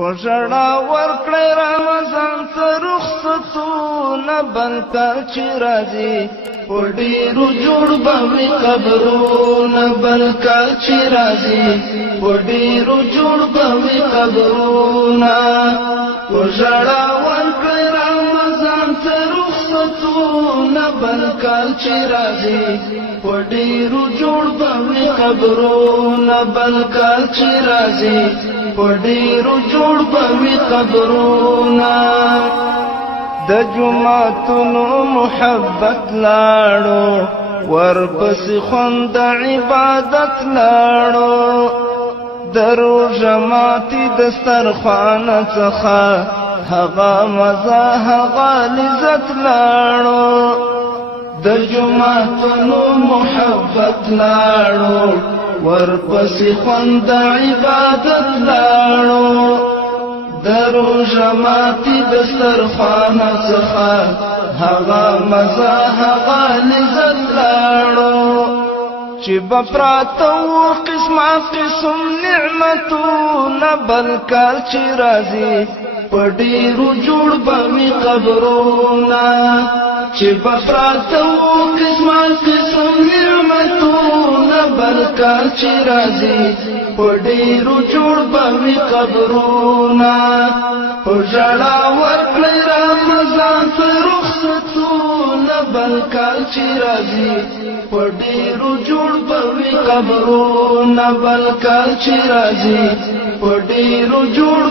پژړا ورکړی رمضان ته رخصتونه بل کال چې راځي په ډېرو جوړ به وي قبرونه بل کال چې راځي په ډېرو جوړ به وي قبرونه پژړا ورکړی رمضان ته رخصتونه بل کال چې راځي په ډېرو جوړ به وي قبرونه بل کال چې راځي پډیرو جوړ بوي قبرونه د جمعتونو محبت لاړو ورپس خوند عبادت لاړو درو جماعتي دسترخوان څخه هغه مزه هغه لذت لاړو د جمعتونو محبت لاړو ورپس خوند عبادت لاړو درو جماعتي دسترخوان څخه هغه مزه هغه لذت لاړو چې بپراته وو قسمه قسم نعمتونه بل کال چې راځي په ډېرو جوړ به وي قبرونه چې بپراته وو قسمه قسم نعمتونه بل کال چې راځي په ډېرو جوړ به وي قبرونه په ژړا ورکړی رمضان ته رخصتونه بل کال چې راځي په ډېرو جوړ به وي قبرونه بل کال چې راځي په ډېرو جوړ